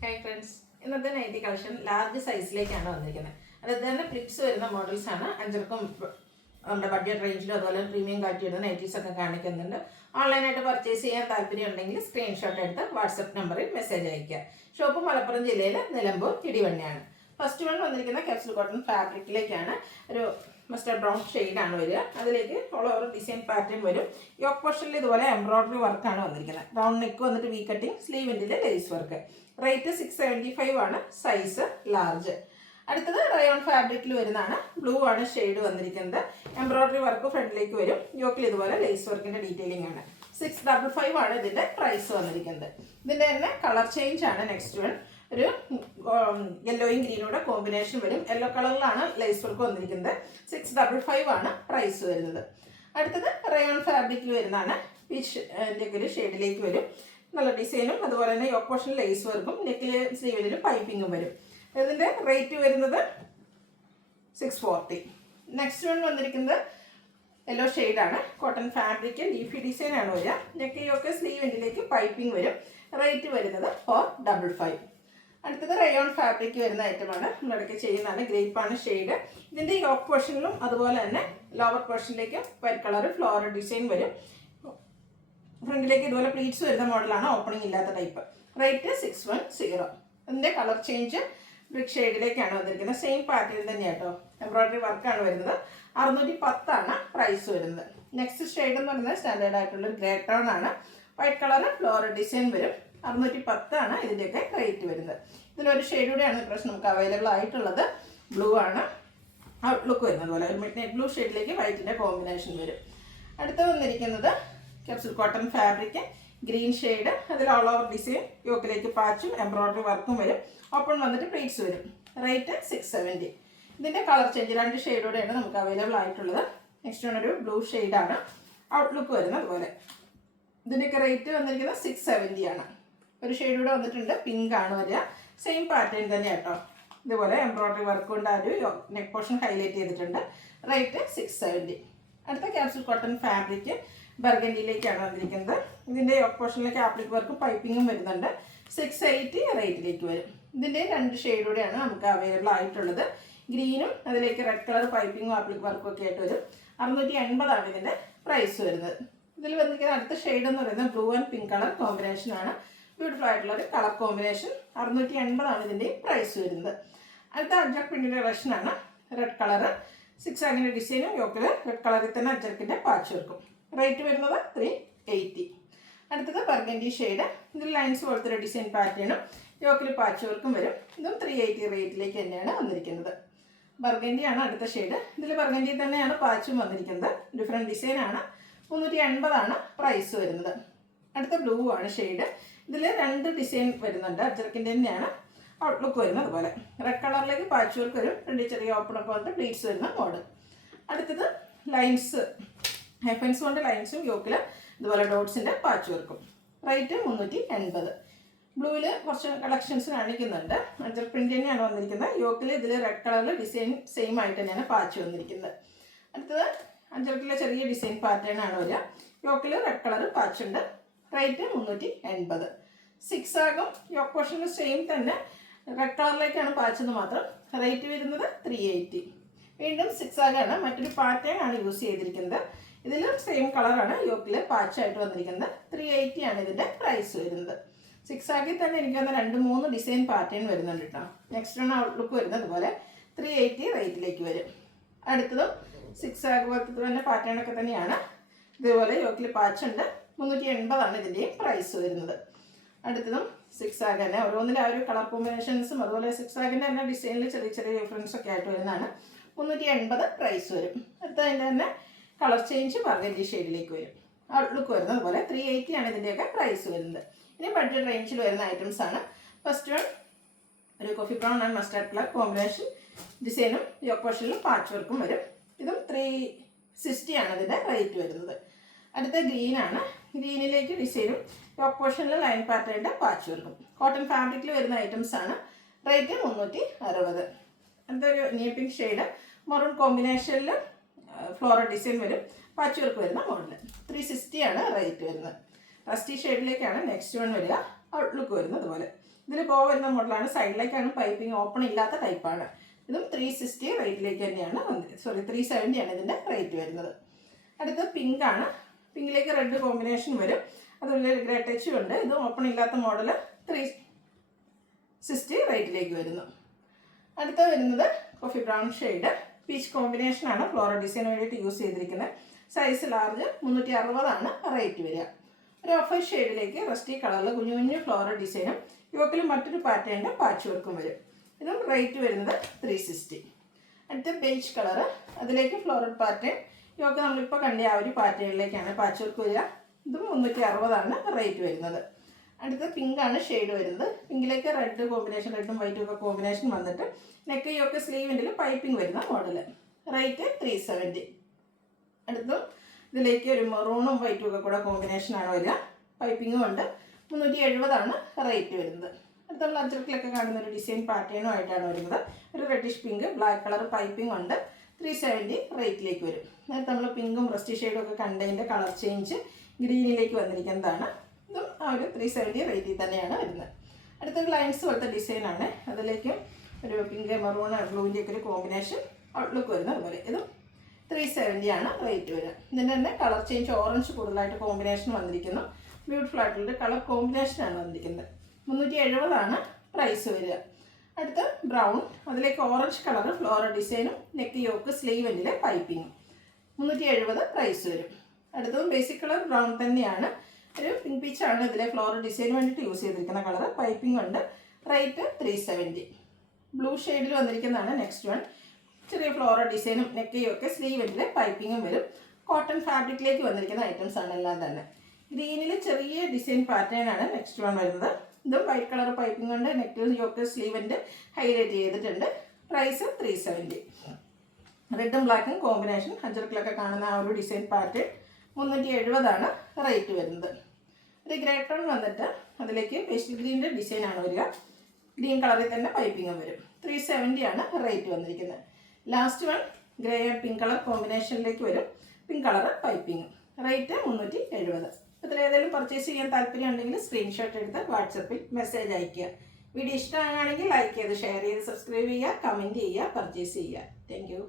Hi friends, ഇന്നത്തെ nightie collection large സൈസിലേക്കാണ് വന്നിരിക്കുന്നത്. അതായത് തന്നെ പ്ലിറ്റ്സ് വരുന്ന മോഡൽസാണ്. അഞ്ചർക്കും നമ്മുടെ ബഡ്ജറ്റ് റേഞ്ചിലും അതുപോലെ പ്രീമിയം ക്വാളിറ്റി വരുന്ന നൈറ്റീസ് ഒക്കെ കാണിക്കുന്നുണ്ട്. ഓൺലൈനായിട്ട് പർച്ചേസ് ചെയ്യാൻ താല്പര്യം ഉണ്ടെങ്കിൽ സ്ക്രീൻഷോട്ട് എടുത്ത് വാട്സപ്പ് നമ്പറിൽ മെസ്സേജ് അയയ്ക്കുക. ഷോപ്പ് മലപ്പുറം ജില്ലയിലെ നിലമ്പൂർ ഇടിവണ്ണിയാണ്. ഫസ്റ്റ് വൺ വന്നിരിക്കുന്ന ക്യാപ്സൂൾ കോട്ടൺ ഫാബ്രിക്കിലേക്കാണ്. ഒരു മസ്റ്റർഡ് ബ്രൗൺ ഷെയ്ഡാണ് വരിക. അതിലേക്ക് ഓൾ ഓവർ ഡിസൈൻ പാറ്റേൺ വരും. യോക്ക് പോർഷനിൽ ഇതുപോലെ എംബ്രോയിഡറി വർക്കാണ് വന്നിരിക്കുന്നത്. റൗണ്ട് നെക്ക് വന്നിട്ട് വി കട്ടിങ്, സ്ലീവിൻ്റെ ലേസ് വർക്ക്. റേറ്റ് 675 ആണ്, സൈസ് ലാർജ്. അടുത്തത് റയോൺ ഫാബ്രിക്കിൽ വരുന്നതാണ്. ബ്ലൂ ആണ് ഷെയ്ഡ് വന്നിരിക്കുന്നത്. എംബ്രോയിഡറി വർക്ക് ഫ്രണ്ടിലേക്ക് വരും. യോക്കിൽ ഇതുപോലെ ലേസ് വർക്കിൻ്റെ ഡീറ്റെയിലിംഗ് ആണ്. 655 ആണ് ഇതിൻ്റെ പ്രൈസ് വന്നിരിക്കുന്നത്. ഇതിൻ്റെ തന്നെ കളർ ചേഞ്ച് ആണ് നെക്സ്റ്റ് വൺ. ഒരു യെല്ലോയും ഗ്രീനൂടെ കോമ്പിനേഷൻ വരും. യെല്ലോ കളറിലാണ് ലേസ് വർക്ക് വന്നിരിക്കുന്നത്. 655 ആണ് പ്രൈസ് വരുന്നത്. അടുത്തത് റയോൺ ഫാബ്രിക്കിൽ വരുന്നതാണ്. പീച്ച് ഒരു ഷെയ്ഡിലേക്ക് വരും. നല്ല ഡിസൈനും അതുപോലെ തന്നെ യോക്ക് പോർഷനിൽ ലേസ് വർക്കും നെക്കിൽ സ്ലീവിലും പൈപ്പിങ്ങും വരും. ഇതിൻ്റെ റേറ്റ് വരുന്നത് 640. നെക്സ്റ്റ് വൺ വന്നിരിക്കുന്നത് യെല്ലോ ഷെയ്ഡാണ്. കോട്ടൺ ഫാബ്രിക് ലീഫി ഡിസൈൻ ആണ് വരിക. നെക്കിലൊക്കെ സ്ലീവിൻ്റിലേക്ക് പൈപ്പിംഗ് വരും. റേറ്റ് വരുന്നത് 455. അടുത്തത് റയോൺ ഫാബ്രിക് വരുന്ന ഐറ്റമാണ്. നമ്മളിടയ്ക്ക് ചെയ്യുന്നതാണ്. ഗ്രേപ്പാണ് ഷെയ്ഡ്. ഇതിൻ്റെ യോക്ക് പോർഷനിലും അതുപോലെ തന്നെ ലോവർ പോർഷനിലേക്ക് വൈറ്റ് കളർ ഫ്ലോറൽ ഡിസൈൻ വരും. ഫ്രണ്ടിലേക്ക് ഇതുപോലെ പ്ലീറ്റ്സ് വരുന്ന മോഡലാണ്, ഓപ്പണിംഗ് ഇല്ലാത്ത ടൈപ്പ്. റേറ്റ് 610. അതിൻ്റെ കളർ ചേഞ്ച് ബ്രിക്ക് ഷെയ്ഡിലേക്കാണ് വന്നിരിക്കുന്നത്. സെയിം പാറ്റേൺ തന്നെയാണ് കേട്ടോ. എംബ്രോയിഡറി വർക്കാണ് വരുന്നത്. 610 ആണ് പ്രൈസ് വരുന്നത്. നെക്സ്റ്റ് ഷെയ്ഡ് എന്ന് പറയുന്നത് സ്റ്റാൻഡേർഡ് ആയിട്ടുള്ള ഗ്രേ ടോൺ ആണ്. വൈറ്റ് കളർ ഫ്ലോറൽ ഡിസൈൻ വരും. 610 ആണ് ഇതിൻ്റെയൊക്കെ റേറ്റ് വരുന്നത്. ഇതിലൊരു ഷെയ്ഡ് കൂടെയാണ് ഇപ്രാവശ്യം നമുക്ക് അവൈലബിൾ ആയിട്ടുള്ളത്. ബ്ലൂ ആണ് ഔട്ട്ലുക്ക് വരുന്നത് പോലെ. ഒരു മിഡ് നൈറ്റ് ബ്ലൂ ഷെയ്ഡിലേക്ക് വൈറ്റിൻ്റെ കോമ്പിനേഷൻ വരും. അടുത്ത് വന്നിരിക്കുന്നത് capsule cotton fabric green shade. അതിൽ ഓൾ ഓവർ ഡിസൈൻ, യോക്കിലേക്ക് പാച്ചും എംബ്രോയിഡറി വർക്കും വരും. ഓപ്പൺ വന്നിട്ട് പ്ലീറ്റ്സ് വരും. റേറ്റ് 670. ഇതിൻ്റെ കളർ ചേഞ്ച് 2 ഷെയ്ഡോടെയാണ് നമുക്ക് അവൈലബിൾ ആയിട്ടുള്ളത്. നെക്സ്റ്റ് വൺ ഒരു ബ്ലൂ ഷെയ്ഡാണ്. ഔട്ട്ലുക്ക് വരുന്നത് അതുപോലെ. ഇതിൻ്റെയൊക്കെ റേറ്റ് വന്നിരിക്കുന്നത് 670 ആണ്. ഒരു ഷെയ്ഡ് കൂടെ വന്നിട്ടുണ്ട്, പിങ്ക് ആണ് വരിക. സെയിം പാറ്റേൺ തന്നെ കേട്ടോ. ഇതുപോലെ എംബ്രോയിഡറി വർക്ക് കൊണ്ട് ആ ഒരു നെക്ക് പോർഷൻ ഹൈലൈറ്റ് ചെയ്തിട്ടുണ്ട്. റേറ്റ് 670. അടുത്ത ക്യാപ്സൂൾ കോട്ടൺ ഫാബ്രിക് ബർഗൻഡിയിലേക്കാണ് വന്നിരിക്കുന്നത്. ഇതിൻ്റെ യോക്ക് പോർഷനിലേക്ക് ആപ്ലിക് വർക്കും പൈപ്പിങ്ങും വരുന്നുണ്ട്. 680 റേറ്റിലേക്ക് വരും. ഇതിൻ്റെ 2 ഷെയ്ഡോടെയാണ് നമുക്ക് അവൈലബിൾ ആയിട്ടുള്ളത്. ഗ്രീനും അതിലേക്ക് റെഡ് കളർ പൈപ്പിങ്ങും ആപ്ലിക് വർക്കും ഒക്കെ ആയിട്ട് വരും. 680 ആണ് ഇതിൻ്റെ പ്രൈസ് വരുന്നത്. ഇതിൽ വന്നിരിക്കുന്ന അടുത്ത ഷെയ്ഡ് എന്ന് പറയുന്നത് blue and pink colour combination ആണ്. ബ്യൂട്ടിഫുൾ ആയിട്ടുള്ള ഒരു കളർ കോമ്പിനേഷൻ. 680 ആണ് ഇതിൻ്റെ പ്രൈസ് വരുന്നത്. അടുത്ത അജ്രക് പ്രിന്റിൻ്റെ കളക്ഷനാണ്. റെഡ് കളർ 6 ആങ്ങിൻ്റെ ഡിസൈനും യോക്കിൽ റെഡ് കളറിൽ തന്നെ അജ്രക്കിൻ്റെ പാച്ച് വർക്കും. റേറ്റ് വരുന്നത് 380. അടുത്തത് ബർഗൻഡി ഷെയ്ഡ്. ഇതിൽ ലൈൻസ് പോലത്തെ ഒരു ഡിസൈൻ പാറ്റേണും യോക്കിൽ പാച്ച് വർക്കും വരും. ഇതും 380 റേറ്റിലേക്ക് തന്നെയാണ് വന്നിരിക്കുന്നത്. ബർഗൻഡിയാണ് അടുത്ത ഷെയ്ഡ്. ഇതിൽ ബർഗൻഡി തന്നെയാണ് പാച്ചും വന്നിരിക്കുന്നത്. ഡിഫറെൻറ്റ് ഡിസൈനാണ്. 380 ആണ് പ്രൈസ് വരുന്നത്. അടുത്ത ബ്ലൂ ആണ് ഷെയ്ഡ്. ഇതിൽ 2 ഡിസൈൻ വരുന്നുണ്ട്. അജ്രക്കിൻ്റെ തന്നെയാണ് ഔട്ട്ലുക്ക് വരുന്നത് അതുപോലെ. റെഡ് കളറിലേക്ക് പാച്ച് വർക്ക് വരും. 2 ചെറിയ ഓപ്പണൊക്കെ വന്നിട്ട് പ്ലീറ്റ്സ് വരുന്ന മോഡൽ. അടുത്തത് ലൈൻസ്, ഹെഫൻസ് കൊണ്ട് ലൈൻസും യോക്കിൽ ഇതുപോലെ ഡോട്ട്സിൻ്റെ പാച്ച് വർക്കും. റേറ്റ് 380. ബ്ലൂവിൽ കുറച്ച് കളക്ഷൻസ് കാണിക്കുന്നുണ്ട്. അജ്രക് പ്രിന്റ് തന്നെയാണ് വന്നിരിക്കുന്നത്. യോക്കിൽ ഇതിൽ റെഡ് കളറിൽ ഡിസൈൻ സെയിം ആയിട്ട് തന്നെയാണ് പാച്ച് വന്നിരിക്കുന്നത്. അടുത്തത് അജ്രക്കിലെ ചെറിയ ഡിസൈൻ പാറ്റേൺ ആണ് വരിക. യോക്കിൽ റെഡ് കളർ പാച്ച് ഉണ്ട്. റേറ്റ് 380. 6 ആകും. യോക്ക് പോർഷനിൽ സെയിം തന്നെ റെഡ് കളറിലേക്കാണ് പാച്ചെന്ന് മാത്രം. റേറ്റ് വരുന്നത് 380. വീണ്ടും 6 ആകാണ്. മറ്റൊരു പാറ്റേൺ ആണ് യൂസ് ചെയ്തിരിക്കുന്നത്. ഇതിൽ സെയിം കളറാണ് യോക്കിൽ പാച്ചായിട്ട് വന്നിരിക്കുന്നത്. 380 ആണ് ഇതിൻ്റെ പ്രൈസ് വരുന്നത്. 6 ആകിൽ തന്നെ എനിക്ക് വന്ന 2-3 ഡിസൈൻ പാറ്റേൺ വരുന്നുണ്ട് കേട്ടോ. നെക്സ്റ്റ് ആണ് ഔട്ട്ലുക്ക് വരുന്നത് അതുപോലെ. 380 റേറ്റിലേക്ക് വരും. അടുത്തതും 6 ആഗ് പോലത്തെ തന്നെ പാറ്റേൺ ഒക്കെ തന്നെയാണ്. ഇതുപോലെ യോക്കിൽ പാച്ചുണ്ട്. 380 ആണ് ഇതിൻ്റെയും പ്രൈസ് വരുന്നത്. അടുത്തതും 6 ആഗ് തന്നെ. ഓരോന്നിലും ആ ഒരു കളർ കോമ്പിനേഷൻസും അതുപോലെ 6 ആഗിൻ്റെ തന്നെ ഡിസൈനിൽ ചെറിയ ചെറിയ ഡിഫറൻസ് ഒക്കെ ആയിട്ട് വരുന്നതാണ്. 380 പ്രൈസ് വരും. അടുത്തതിൻ്റെ തന്നെ കളർ ചേഞ്ച് ബർഗൻഡി ഷെയ്ഡിലേക്ക് വരും. ഔട്ട്ലുക്ക് വരുന്നത് അതുപോലെ. 380 ആണ് ഇതിൻ്റെയൊക്കെ പ്രൈസ് വരുന്നത്. ഇനി ബഡ്ജറ്റ് റേഞ്ചിൽ വരുന്ന ഐറ്റംസ് ആണ്. ഫസ്റ്റ് വൺ ഒരു coffee brown and mustard colour combination ഡിസൈനും യോക്ക് പോർഷനിലും പാച്ച് വർക്കും വരും. ഇതും 360 ആണ് ഇതിൻ്റെ റേറ്റ് വരുന്നത്. അടുത്ത ഗ്രീനാണ്. ഗ്രീനിലേക്ക് ഡിസൈനും യോക്ക് പോർഷനിൽ ലൈൻ പാറ്റേണിൻ്റെ പാച്ച് വർക്കും. കോട്ടൺ ഫാബ്രിക്കിൽ വരുന്ന ഐറ്റംസ് ആണ്. റേറ്റ് 360. അടുത്തൊരു നിയ പിങ്ക് ഷെയ്ഡ് മെറൂൺ കോമ്പിനേഷനിൽ ഫ്ലോറൽ ഡിസൈൻ വരും. പാച്ച് വർക്ക് വരുന്ന മോഡൽ. 360 ആണ് റേറ്റ് വരുന്നത്. റസ്റ്റി ഷെയ്ഡിലേക്കാണ് നെക്സ്റ്റ് വൺ വരിക. ഔട്ട്ലുക്ക് വരുന്നത് അതുപോലെ. ഇതിൽ ബോ വരുന്ന മോഡലാണ്. സൈഡിലേക്കാണ് പൈപ്പിംഗ്, ഓപ്പൺ ഇല്ലാത്ത ടൈപ്പാണ്. ഇതും 360 റേറ്റിലേക്ക് തന്നെയാണ് വന്നത്. 370 ആണ് ഇതിൻ്റെ റേറ്റ് വരുന്നത്. അടുത്ത പിങ്ക് ആണ്. പിങ്കിലേക്ക് റെഡ് കോമ്പിനേഷൻ വരും. അതുപോലെ ഗ്രേ ടച്ചും ഉണ്ട്. ഇത് ഓപ്പൺ ഇല്ലാത്ത മോഡൽ 360 റേറ്റിലേക്ക് വരുന്നു. അടുത്ത വരുന്നത് കോഫി ബ്രൗൺ ഷെയ്ഡ് പീച്ച് കോമ്പിനേഷനാണ് ഫ്ലോറൽ ഡിസൈന് വേണ്ടിയിട്ട് യൂസ് ചെയ്തിരിക്കുന്നത്. സൈസ് ലാർജ് 360 ആണ് റേറ്റ് വരിക. ഒരു ഓഫ് വൈറ്റ് ഷെയ്ഡിലേക്ക് റസ്റ്റി കളറിൽ കുഞ്ഞു കുഞ്ഞു ഫ്ലോറൽ ഡിസൈനും യുവക്കിൽ മറ്റൊരു പാറ്റേണിൻ്റെ പാച്ച് വർക്കും വരും. ഇതും റേറ്റ് വരുന്നത് 360. അടുത്ത ബേജ് കളറ്, അതിലേക്ക് ഫ്ലോറൽ പാറ്റേൺ യുവക്ക് നമ്മളിപ്പോൾ കണ്ട ആ ഒരു പാറ്റേണിലേക്കാണ് പാച്ച് വർക്ക് വരിക. ഇതും 360 ആണ് റേറ്റ് വരുന്നത്. അടുത്ത പിങ്ക് ആണ് ഷെയ്ഡ് വരുന്നത്. പിങ്കിലേക്ക് റെഡ് കോമ്പിനേഷൻ, റെഡും വൈറ്റും ഒക്കെ കോമ്പിനേഷൻ വന്നിട്ട് നെക്ക് യോക്ക് സ്ലീവിൻ്റെ പൈപ്പിംഗ് വരുന്ന മോഡൽ. റേറ്റ് 370. അടുത്തും ഇതിലേക്ക് ഒരു മെറൂണും വൈറ്റും ഒക്കെ കൂടെ കോമ്പിനേഷനാണ് വരിക. പൈപ്പിങ്ങും ഉണ്ട്. 370 ആണ് റേറ്റ് വരുന്നത്. അടുത്ത നമ്മൾ അജർക്കിലൊക്കെ കാണുന്ന ഒരു ഡിസൈൻ പാറ്റേണും ആയിട്ടാണ് വരുന്നത്. ഒരു reddish pink black colour piping ഉണ്ട്. 370 റേറ്റിലേക്ക് വരും. നേരത്തെ നമ്മൾ പിങ്കും റസ്റ്റി ഷെയ്ഡും ഒക്കെ കണ്ടതിൻ്റെ കളർ ചേഞ്ച് ഗ്രീനിലേക്ക് വന്നിരിക്കുന്നതാണ്. ഇതും ആ ഒരു 370 റേറ്റിൽ തന്നെയാണ് വരുന്നത്. അടുത്തൊരു ലൈൻസ് പോലത്തെ ഡിസൈനാണ്. അതിലേക്ക് ഒരു പിങ്ക് മെറൂൺ ബ്ലൂവിൻ്റെ ഒക്കെ ഒരു കോമ്പിനേഷൻ ഔട്ട്ലുക്ക് വരുന്നത്. അതുപോലെ ഇതും 370 ആണ് റേറ്റ് വരിക. ഇതിൻ്റെ തന്നെ കളർ ചേഞ്ച് ഓറഞ്ച് കൂടുതലായിട്ട് കോമ്പിനേഷൻ വന്നിരിക്കുന്നു. ബ്യൂട്ടിഫുൾ ആയിട്ടുള്ളൊരു കളർ കോമ്പിനേഷനാണ് വന്നിരിക്കുന്നത്. 370 ആണ് പ്രൈസ് വരിക. അടുത്ത ബ്രൗൺ, അതിലേക്ക് ഓറഞ്ച് കളർ ഫ്ലോറൽ ഡിസൈനും നെക്ക് യോക്ക് സ്ലീവെൻറ്റിലെ പൈപ്പിങ്ങും. 370 പ്രൈസ് വരും. അടുത്തതും ബേസിക് കളർ ബ്രൗൺ തന്നെയാണ്. ഒരു പിങ്ക് പീച്ചാണ് ഇതിലെ ഫ്ലോറൽ ഡിസൈന് വേണ്ടിയിട്ട് യൂസ് ചെയ്തിരിക്കുന്ന കളർ. പൈപ്പിംഗ് ഉണ്ട്. റേറ്റ് 370. ബ്ലൂ ഷെയ്ഡിൽ വന്നിരിക്കുന്നതാണ് നെക്സ്റ്റ് വൺ. ചെറിയ ഫ്ലോറൽ ഡിസൈനും നെക്കയൊക്കെ സ്ലീവെൻറ്റിലെ പൈപ്പിങ്ങും വരും. കോട്ടൺ ഫാബ്രിക്കിലേക്ക് വന്നിരിക്കുന്ന ഐറ്റംസ് ആണ് എല്ലാം തന്നെ. ഗ്രീനിൽ ചെറിയ ഡിസൈൻ പാറ്റേൺ ആണ് നെക്സ്റ്റ് വൺ വരുന്നത്. ഇതും വൈറ്റ് കളർ പൈപ്പിംഗ് ഉണ്ട്. നെക്കിൽ യോക്ക് സ്ലീവെൻറ്റ് ഹൈലൈറ്റ് ചെയ്തിട്ടുണ്ട്. പ്രൈസ് 370. റെഡും ബ്ലാക്കും കോമ്പിനേഷൻ അജർക്കിലൊക്കെ കാണുന്ന ആ ഒരു ഡിസൈൻ പാറ്റേൺ 370 ആണ് റേറ്റ് വരുന്നത്. ഒരു ഗ്രേ ടോൺ വന്നിട്ട് അതിലേക്ക് പേസ്റ്റൽ ഗ്രീനിൻ്റെ ഡിസൈനാണ് വരിക. ഗ്രീൻ കളറിൽ തന്നെ പൈപ്പിങ്ങും വരും. 370 ആണ് റേറ്റ് വന്നിരിക്കുന്നത്. Last one grey and pink colour കോമ്പിനേഷനിലേക്ക് വരും. പിങ്ക് കളർ പൈപ്പിങ്ങും. റേറ്റ് 370. ഇതിൽ ഏതെങ്കിലും പർച്ചേസ് ചെയ്യാൻ താല്പര്യം ഉണ്ടെങ്കിൽ സ്ക്രീൻഷോട്ട് എടുത്ത് വാട്സപ്പിൽ മെസ്സേജ് അയയ്ക്കുക. വീഡിയോ ഇഷ്ടമാണെങ്കിൽ ലൈക്ക് ചെയ്ത് ഷെയർ ചെയ്ത് സബ്സ്ക്രൈബ് ചെയ്യുക, കമൻറ്റ് ചെയ്യുക, പർച്ചേസ് ചെയ്യുക. Thank you.